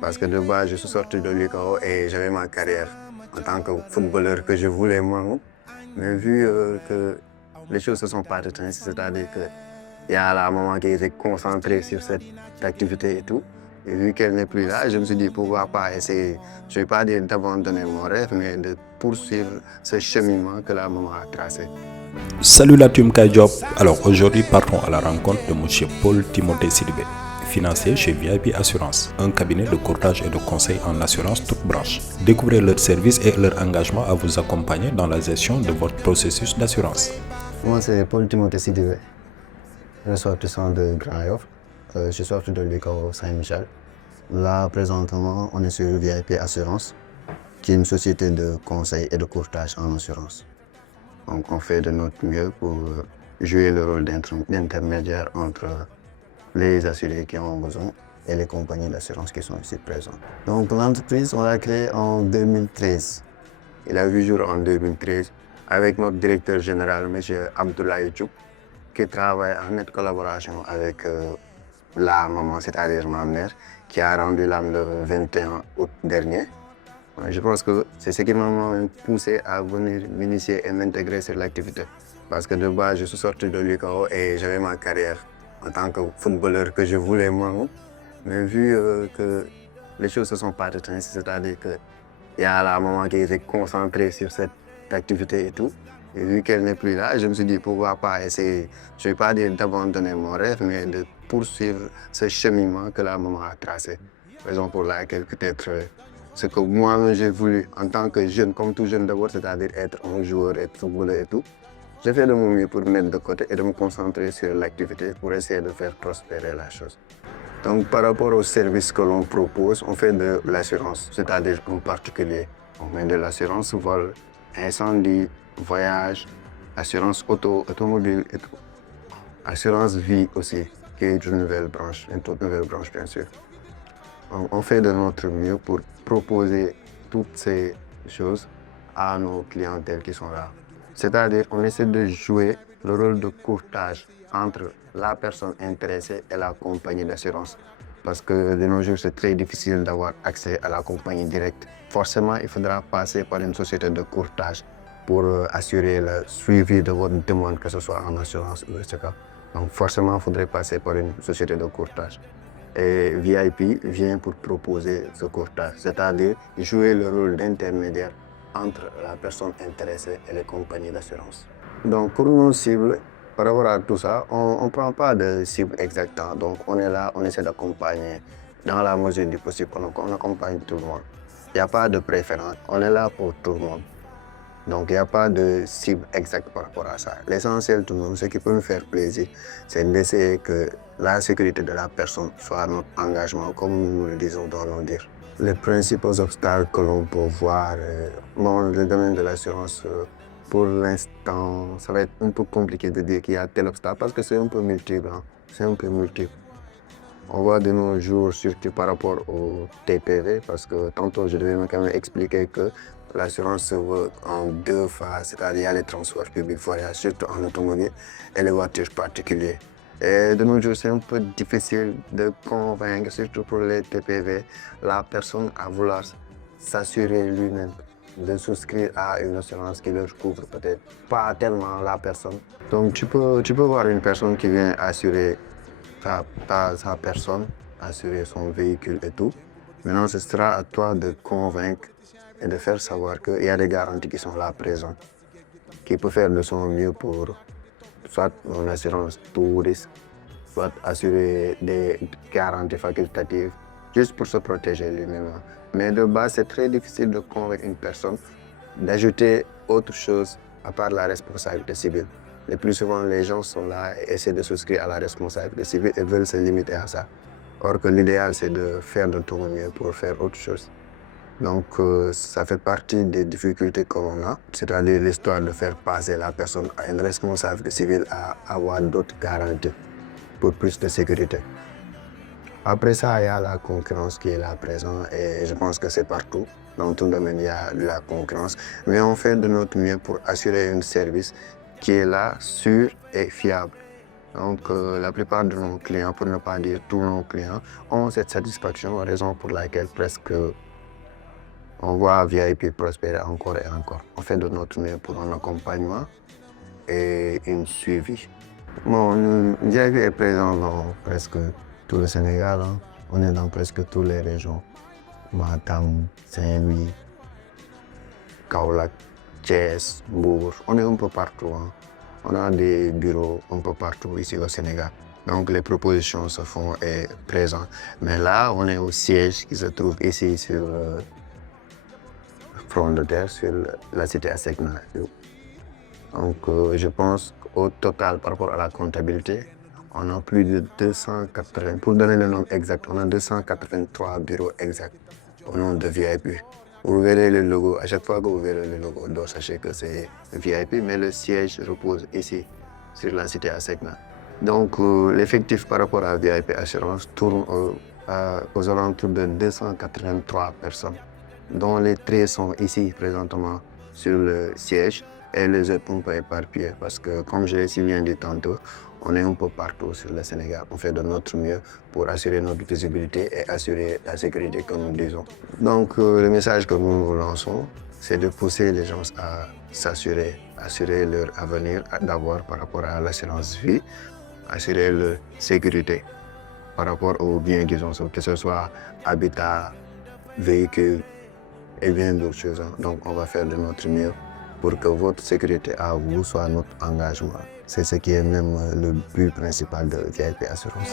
Parce que de base, je suis sorti de l'UCAO et j'avais ma carrière en tant que footballeur que je voulais moi. Mais vu que les choses se sont pas faites ainsi, c'est-à-dire qu'il y a la maman qui était concentrée sur cette activité et tout. Et vu qu'elle n'est plus là, je me suis dit pourquoi pas essayer, je ne vais pas dire d'abandonner mon rêve, mais de poursuivre ce cheminement que la maman a tracé. Salut la team Diop. Alors aujourd'hui, partons à la rencontre de M. Paul Timothée Sidibé, financier chez VIP Assurance, un cabinet de courtage et de conseil en assurance toute branche. Découvrez leurs services et leur engagement à vous accompagner dans la gestion de votre processus d'assurance. Moi, c'est Paul Timothée Sidibé, ressortissant de Grand Yoff. Je suis sorti de l'UCAO Saint-Michel. Là, présentement, on est sur VIP Assurance, qui est une société de conseil et de courtage en assurance. Donc, on fait de notre mieux pour jouer le rôle d'intermédiaire entre les assurés qui en ont besoin et les compagnies d'assurance qui sont ici présentes. Donc, l'entreprise, on l'a créée en 2013. Il a vu jour en 2013 avec notre directeur général, M. Abdoulaye Diouf, qui travaille en nette collaboration avec la maman, c'est-à-dire ma mère, qui a rendu l'âme le 21 août dernier. Je pense que c'est ce qui m'a poussé à venir m'initier et m'intégrer sur l'activité. Parce que de base, je suis sorti de l'UCAO et j'avais ma carrière en tant que footballeur que je voulais moi. Mais vu que les choses se sont pas faites ainsi, c'est-à-dire qu'il y a la maman qui était concentrée sur cette activité et tout. Et vu qu'elle n'est plus là, je me suis dit pourquoi pas essayer, je ne vais pas dire d'abandonner mon rêve, mais de poursuivre ce cheminement que la maman a tracé. Raison pour laquelle peut-être ce que moi j'ai voulu en tant que jeune, comme tout jeune d'abord, c'est-à-dire être un joueur, être footballeur et tout. J'ai fait de mon mieux pour me mettre de côté et de me concentrer sur l'activité pour essayer de faire prospérer la chose. Donc par rapport aux services que l'on propose, on fait de l'assurance, c'est-à-dire en particulier. On met de l'assurance vol, incendie, voyage, assurance auto, automobile et tout. Assurance vie aussi, qui est une nouvelle branche, une toute nouvelle branche bien sûr. On fait de notre mieux pour proposer toutes ces choses à nos clientèles qui sont là. C'est-à-dire qu'on essaie de jouer le rôle de courtage entre la personne intéressée et la compagnie d'assurance. Parce que de nos jours, c'est très difficile d'avoir accès à la compagnie directe. Forcément, il faudra passer par une société de courtage pour assurer le suivi de votre demande, que ce soit en assurance ou etc. Donc forcément, il faudrait passer par une société de courtage. Et VIP vient pour proposer ce courtage, c'est-à-dire jouer le rôle d'intermédiaire entre la personne intéressée et les compagnies d'assurance. Donc pour nos cibles, par rapport à tout ça, on ne prend pas de cible exacte. Donc on est là, on essaie d'accompagner dans la mesure du possible, on accompagne tout le monde. Il n'y a pas de préférence, on est là pour tout le monde. Donc il n'y a pas de cible exacte par rapport à ça. L'essentiel tout le monde, ce qui peut nous faire plaisir, c'est d'essayer que la sécurité de la personne soit notre engagement, comme nous le disons dans nos dires. Les principaux obstacles que l'on peut voir, dans le domaine de l'assurance, pour l'instant, ça va être un peu compliqué de dire qu'il y a tel obstacle parce que c'est un peu multiple. C'est un peu multiple. On voit de nos jours, surtout par rapport au TPV, parce que tantôt je devais quand même expliquer que l'assurance se veut en deux phases, c'est-à-dire il y a les transports publics voyage, surtout en automobile, et les voitures particulières. Et de nos jours, c'est un peu difficile de convaincre, surtout pour les TPV, la personne à vouloir s'assurer lui-même, de souscrire à une assurance qui leur couvre peut-être pas tellement la personne. Donc tu peux voir une personne qui vient assurer sa personne, assurer son véhicule et tout. Maintenant, ce sera à toi de convaincre et de faire savoir qu'il y a des garanties qui sont là présentes, qui peut faire de son mieux pour soit une assurance tout risque, soit assurer des garanties facultatives, juste pour se protéger lui-même. Mais de base, c'est très difficile de convaincre une personne d'ajouter autre chose à part la responsabilité civile. Le plus souvent, les gens sont là et essaient de souscrire à la responsabilité civile et veulent se limiter à ça. Or que l'idéal, c'est de faire de ton mieux pour faire autre chose. Donc, ça fait partie des difficultés que l'on a, c'est-à-dire l'histoire de faire passer la personne à une responsabilité civile à avoir d'autres garanties pour plus de sécurité. Après ça, il y a la concurrence qui est là présente et je pense que c'est partout. Dans tout domaine, il y a de la concurrence. Mais on fait de notre mieux pour assurer un service qui est là, sûr et fiable. Donc, la plupart de nos clients, pour ne pas dire tous nos clients, ont cette satisfaction, raison pour laquelle presque on voit VIP prospérer encore et encore. On fait de notre mieux pour un accompagnement et un suivi. Bon, VIP est présent dans presque tout le Sénégal. Hein. On est dans presque toutes les régions. Matam, Saint-Louis, Kaolack, Thiès, Mbour. On est un peu partout. Hein. On a des bureaux un peu partout ici au Sénégal. Donc les propositions se font et présentes. Mais là, on est au siège qui se trouve ici sur front de terre, sur la cité Asecna. Donc je pense qu'au total, par rapport à la comptabilité, on a plus de 280, pour donner le nombre exact, on a 283 bureaux exacts au nom de VIP. Vous verrez le logo, à chaque fois que vous verrez le logo, donc sachez que c'est VIP, mais le siège repose ici, sur la cité Asecna. Donc l'effectif par rapport à VIP Assurance tourne aux alentours de 283 personnes, dont les 13 sont ici présentement sur le siège et les autres un peu éparpillés parce que, comme je l'ai si bien dit tantôt, on est un peu partout sur le Sénégal. On fait de notre mieux pour assurer notre visibilité et assurer la sécurité que nous disons. Donc le message que nous vous lançons, c'est de pousser les gens à s'assurer, assurer leur avenir d'abord par rapport à l'assurance vie, assurer leur sécurité par rapport aux biens qu'ils ont, que ce soit habitat, véhicule et bien d'autres choses. Donc on va faire de notre mieux pour que votre sécurité à vous soit notre engagement. C'est ce qui est même le but principal de VIP Assurance.